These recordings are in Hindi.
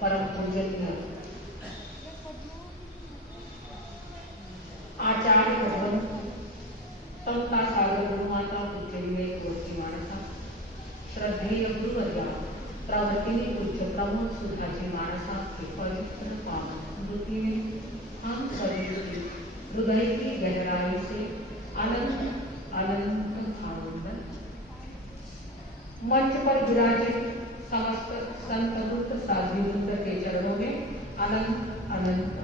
परम पूजनीय आचार्य भगवान समता सागर गुरुमाता पूजनीय गोष्ठी मानसा श्रद्धेय गुरुवर्या प्रवर्तिनी पूज्य प्रमोद सुधाजी मानसा के पवित्र पावन स्मृति में हम सभी हृदय की गहराई से अनंत अनंत आनंद मंच पर विराजित समस्त संत बुद्ध साधु वृंद के चरणों में अनंत अनंत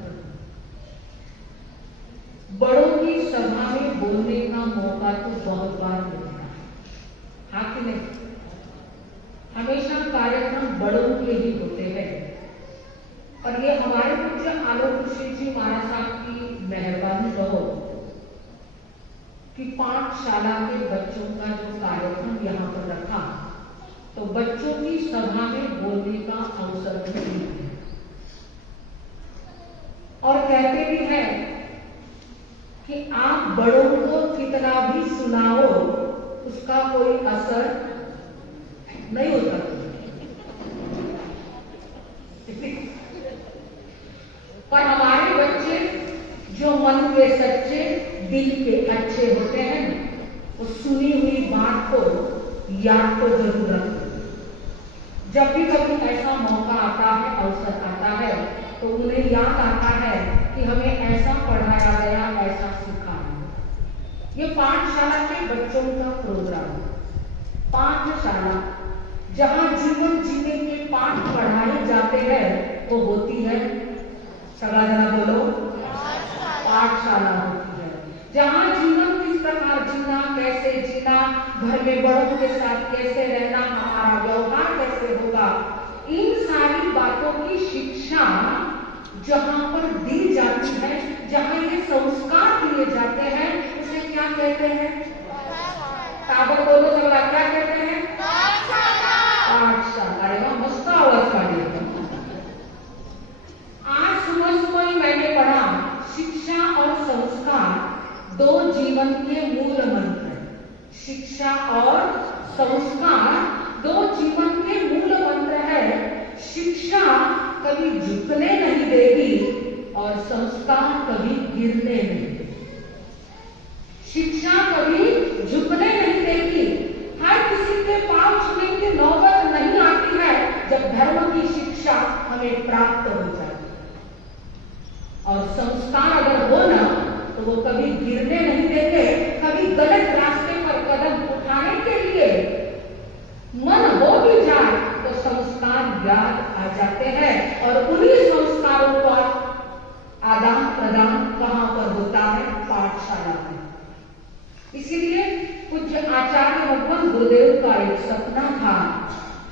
बड़ों की सभा में बोलने का मौका तो बहुत बार मिलता है, हाँ कि नहीं? हमेशा कार्यक्रम बड़ों के ही होते हैं और ये हमारे पूज्य आलोक जी महाराज साहब की मेहरबानी रहो कि पाठशाला के बच्चों का जो कार्यक्रम यहाँ पर रखा तो बच्चों की सभा में बोलने का अवसर भी है और कहते भी हैं कि आप बड़ों को कितना भी सुनाओ उसका कोई असर नहीं होता। पर हमारे बच्चे जो मन के सच्चे दिल के अच्छे होते हैं वो सुनी हुई बात को याद तो जरूर रखते। जब भी कभी ऐसा मौका आता है, अवसर आता है तो उन्हें याद आता है कि हमें ऐसा पढ़ाया गया, ऐसा सिखाया। ये पाठशाला के बच्चों का प्रोग्राम, पाठशाला जहां जीवन जीने के पाठ पढ़ाए जाते हैं वो होती है, सगा जरा बोलो, पाठशाला होती है जहां जीवन किस प्रकार जीना, कैसे जीना, घर में बड़ों के साथ कैसे रहना, हमारा व्यवहार कैसे होगा, इन सारी बातों की शिक्षा जहां पर दी जाती है, जहां ये संस्कार दिए जाते हैं, उसे क्या कहते हैं? ताबड़ बोलो सबरा, क्या कहते हैं? पाठशाला। अरे वाह, मस्त आवाज काढ़िए। आज सुबह सुबह ही मैंने पढ़ा शिक्षा और संस्कार दो जीवन के मूल मंत्र हैं। शिक्षा और संस्कार दो जीवन के मूल मंत्र है। शिक्षा कभी झुकने नहीं देगी और संस्कार कभी गिरने नहीं देगी। शिक्षा कभी झुकने नहीं देगी। हर किसी के पांव छूने की नौबत नहीं आती है जब धर्म की शिक्षा हमें प्राप्त हो जाती है। और संस्कार अगर हो ना तो वो कभी गिरने नहीं देते। कभी गलत रास्ते पर कदम उठाने के लिए मन हो भी जाए तो संस्कार याद आ जाते हैं और उन्हीं संस्कारों का आदान प्रदान कहां पर होता है? पाठशाला में। इसीलिए पूज्य आचार्य भगवान गुरुदेव का एक सपना था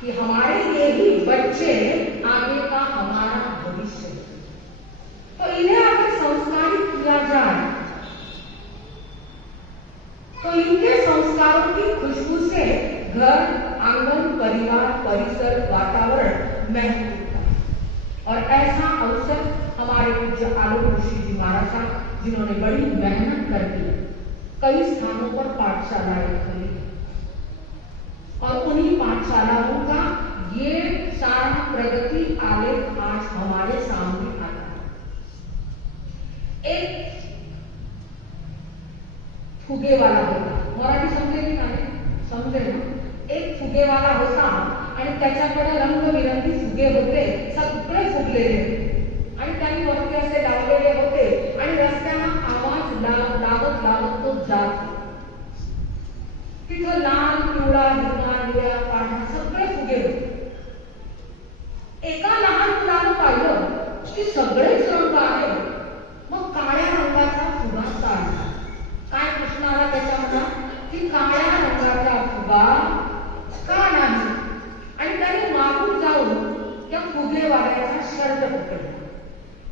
कि हमारे ये ही बच्चे आगे का हमारा भविष्य, तो इन्हें अगर संस्कारित किया जाए तो इनके संस्कारों की खुशबू से घर, आंगन, परिवार, परिसर, वातावरण महकता है। और ऐसा अवसर हमारे पूज्य आलोक जी महाराज साहब, जिन्होंने बड़ी मेहनत करके कई स्थानों पर पाठशालाएं खोली और उन्हीं पाठशालाओं का ये सारा प्रगति आलेख आज हमारे सामने आता है। एक फुगे वाला होता, मराठी समजेल ना? समजेल ना? एक फुगे वाला होता आणि त्याच्याकडे रंगबिरंगी फुगे होते, सगळे फुगलेले आणि त्यांनी वरती असे लावलेले होते आणि रस्त्याला आवाज लावत लावत तो जात। तिथं लाल, पिवळा, हिरवा, निळा, पांढरा सगळे फुगे होते। एका लहान मुलानं पाहिलं की सगळेच रंग आहे, मग काळ्या रंगाचा फुगा काढला। काय प्रश्न आला त्याच्यामध्ये की काळ्या रंगाचा फुगा का नाही? आणि त्याने मागून जाऊन त्या फुगेवाल्याचा शर्ट पकडला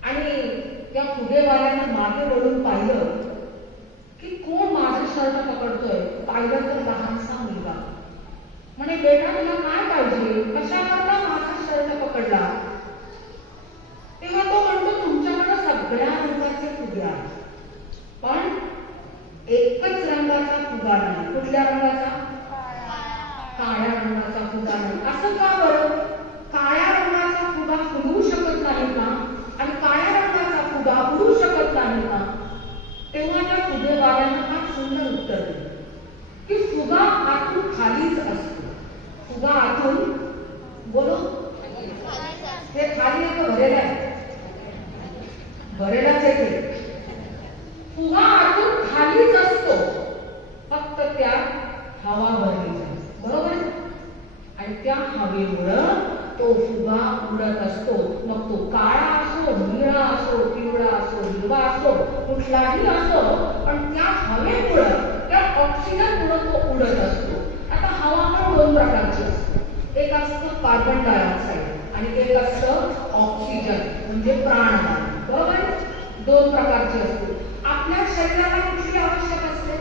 आणि त्या फुगेवाल्यानं मागे वळून पाहिलं की कोण माझं शर्ट पकडतोय? पाहिलं तर लहानसा मुलगा म्हणे, बेटा तुला काय पाहिजे? कशाकरता माझा शर्ट पकडला? तेव्हा तो म्हणतो, तुमच्याकडे सगळ्या रंगाचे फुगे आहेत पण एकच रंगाचा फुगा नाही। कुठल्या रंगाचा? काळ्या रंगाचा फुगा नाही। असं का बरं? काळ्या रंगाचा फुगा फुलू फुगेवाल्यांना फार सुंदर उत्तर दिलं की फुगा आतून खालीच असतो. फुगा आतून बोलो ते खाली आहे का भरेला आहे? भरेलाच आहे ते. फुगा आतून खालीच असतो, फक्त त्यात हवा भरली जाते. बरोबर आहे? आणि त्या हवेमुळं तो फुगा उडत असतो. मग तो काळा असो, निळा असो, पिवळा असो, हिरवा असो, कुठलाही असो, पण त्या हवेमुळं त्या ऑक्सिजनमुळं तो उडत असतो. आता हवा पण दोन प्रकारची असते. एक असतं कार्बन डायऑक्साईड आणि एक असतं ऑक्सिजन म्हणजे प्राणवायू. बरोबर आहे? दोन प्रकारची असते. आपल्या शरीराला कुठली आवश्यक असते?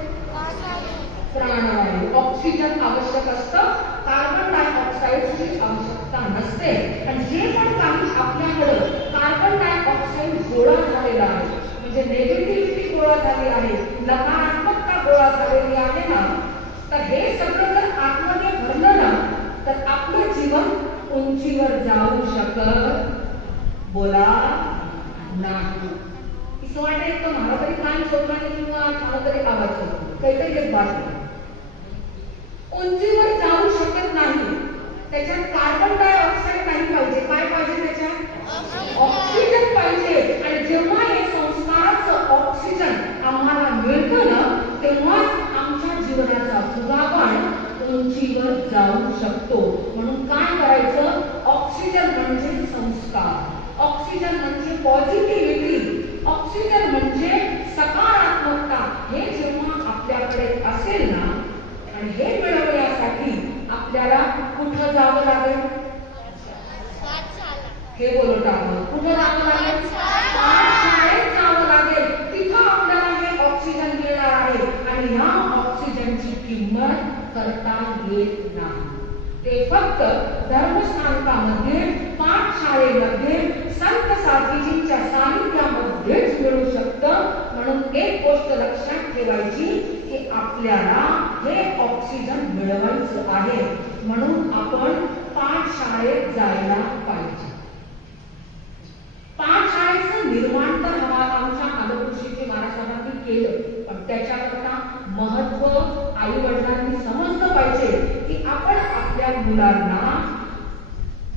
प्राणवायू. ऑक्सिजन आवश्यक असतं, कार्बन डायऑक्साईडची आवश्यकता नसते. आणि जे पण काही आपल्याकडं कार्बन डायऑक्साईड गोळा झालेला आहे, म्हणजे नेगेटिव्हिटी गोळा झाली आहे, नकारात्मकता गोळा झालेली आहे ना, तर हे सगळं जर आतमध्ये भरलं ना, तर आपलं जीवन उंचीवर जाऊ शकत बोला नाही. असं वाटत तर मला तरी कान चोखाने किंवा मला तरी आवाज चोखतो काहीतरी एक बात उंचीवर जाऊ शकत नाही. त्याच्यात कार्बन डायऑक्साईड नाही पाहिजे. काय पाहिजे त्याच्यात? ऑक्सिजन पाहिजे. आणि जेव्हा हे संस्काराचं ऑक्सिजन आम्हाला मिळतं ना, तेव्हा आमच्या जीवनाचा फुगा पण उंचीवर जाऊ शकतो. म्हणून काय करायचं? ऑक्सिजन म्हणजे संस्कार, ऑक्सिजन म्हणजे पॉझिटिव्हिटी, ऑक्सिजन म्हणजे सकारात्मकता. हे जेव्हा आपल्याकडे असेल ना, आणि हे मिळवण्यासाठी आपल्याला कुठं जावं लागेल? हे बोलत आहोत. कुठं जावं लागेल? शाळेत जावं लागेल. तिथं आपल्याला हे ऑक्सिजन मिळणार आहे. आणि या ऑक्सिजनची किंमत करता येत नाही. ते फक्त धर्मस्थानकामध्ये, पाठशाळेमध्ये, संत साधीजींच्या सानिध्यामध्येच मिळू शकतं. म्हणून एक गोष्ट लक्षात ठेवायची की आपल्याला हे ऑक्सिजन मिळवायचं आहे. म्हणून आपण पाठशाळेत जायला पाहिजे. पाठशाळेचं निर्माण तर हवा आमच्या आदर्शची महाराष्ट्राने केलं, पण त्याच्याकरता महत्व आई वडिलांनी समजलं पाहिजे की आपण आपल्या मुलांना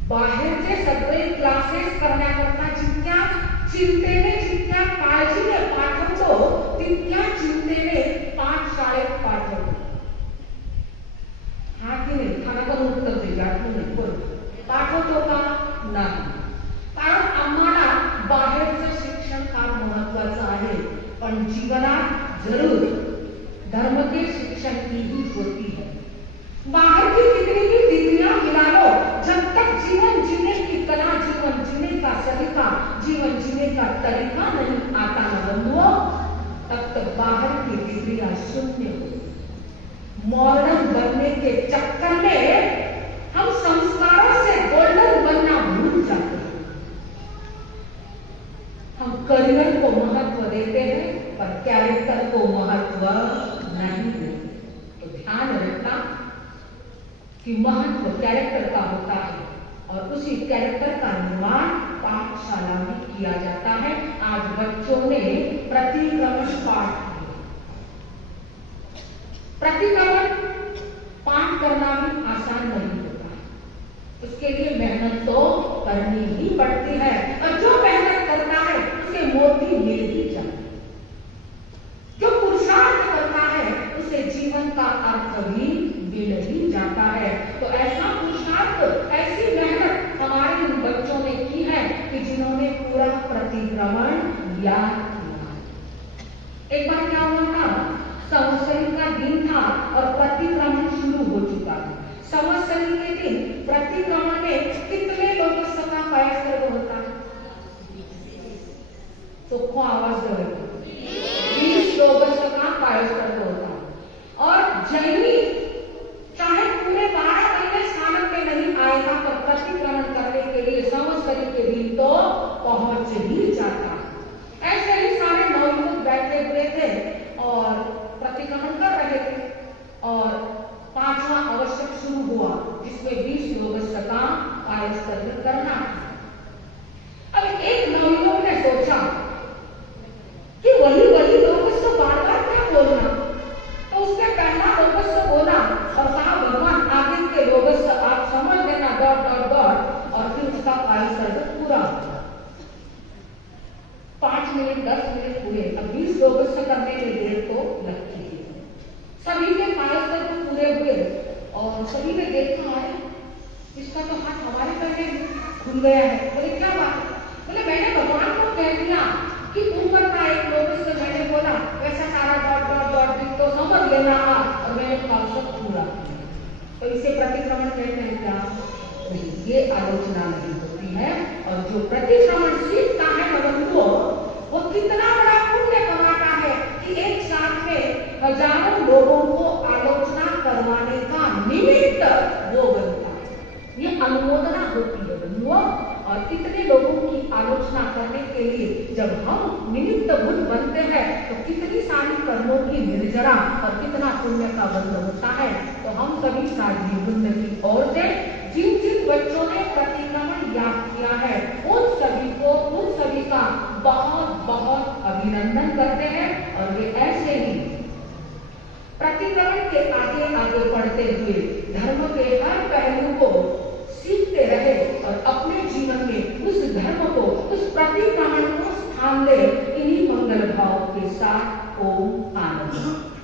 बाहेरचे सगळे क्लासेस करण्याकरता जितक्या चिंतेने, जितक्या काळजीने पाठवतो, तितक्या चिंतेने पाठशाळेत पाठवतो. हा की नाही? खानाकडून उत्तर दे. आठवण बरोबर पाठवतो का? नाही. कारण आम्हाला बाहेरचं शिक्षण फार महत्वाचं आहे, पण जीवनात जरूर धर्म के शिक्षण की ही होती है. बाहर की कितनी भी डिग्रियां मिला लो, जब तक जीवन जीने की कला, जीवन जीने का सलीका, जीवन जीने का तरीका नहीं आता न बंधुओं, तब तक बाहर की डिग्रियां शून्य हो. मॉडर्न बनने के चक्कर में हम संस्कारों से गोल्डन बनना भूल जाते हैं. हम करियर को महत्व देते हैं, पर कैरेक्टर को महत्व नहीं देते. तो ध्यान रखना कि महत्व कैरेक्टर का होता है और उसी कैरेक्टर का निर्माण पाठशाला में किया जाता है. आज बच्चों ने प्रतिक्रमण पाठ किया. प्रतिक्रमण पाठ करना भी आसान नहीं होता है. उसके लिए मेहनत तो करनी ही पड़ती है, और जो मेहनत करता है उसे मोती मिल ही जाती है. जो पुरुषार्थ करता है उसे जीवन का अर्थ भी मिल ही जाता है. तो ऐसा पुरुषार्थ, ऐसी मेहनत हमारे इन बच्चों ने की है कि जिन्होंने पूरा प्रतिक्रमण याद किया. एक बार क्या हुआ था? संवत्सरी का दिन था और प्रतिक्रमण शुरू हो चुका था. संवत्सरी के दिन प्रतिक्रमण में कितने लोगों का कायस्थ होता है? सुखो आवाज दो. 20 लोगों का कायस्थ होता है. और जैनी चाहे पूरे 12 महीने स्थानक में नहीं आएगा, पर प्रतिक्रमण करने के लिए संवत्सरी के दिन तो पहुंच ही जाता. ऐसे ही सारे नवयुवक बैठे हुए थे और प्रतिक्रमण कर रहे थे. और 5वां आवश्यक शुरू हुआ, जिसमें 20 लोगों का कायस्थ करना. अब एक नवयुवक ने सोचा कि वही लोग बार बार क्या काल सर्ग पूरा हुआ। 5 मिनट 10 मिनट हुए, अब 20 लोगों से करने में देर तो लगती है। सभी के काल सर्ग पूरे हुए और सभी ने देखा है इसका तो हाथ हमारे पहले घूम गया है। बोले क्या बात? बोले मैंने भगवान को कह दिया कि ऊपर का एक लोगों से मैंने बोला वैसा सारा डॉट डॉट डॉट तो समझ लेना आप, और मैंने काल सर्ग पूरा किया। तो इसे प्रतिक्रमण कहते हैं क्या? नहीं, ये आलोचना नहीं होती है। और जो प्रतिक्रमण सीखता है बंधुओं, वो कितना बड़ा पुण्य कमाता है कि एक साथ में हजारों लोगों को आलोचना करवाने का निमित्त वो बनता है। ये अनुमोदना होती है बंधुओं। और कितने लोगों की आलोचना करने के लिए जब हम निमित्त बुद्ध बनते हैं तो कितनी सारी कर्मों की निर्जरा और कितना पुण्य का बंध होता है। तो हम सभी साधु पुण्य की ओर से जिन जिन बच्चों ने प्रतिक्रमण याद किया है उन सभी को, उन सभी का बहुत बहुत अभिनंदन करते हैं। और वे ऐसे ही प्रतिक्रमण के आगे आगे बढ़ते हुए धर्म के हर पहलू को सीखते रहे और अपने जीवन में उस धर्म को, उस प्रतिक्रमण को स्थान दे। इन्हीं मंगल भाव के साथ ओम आनंद।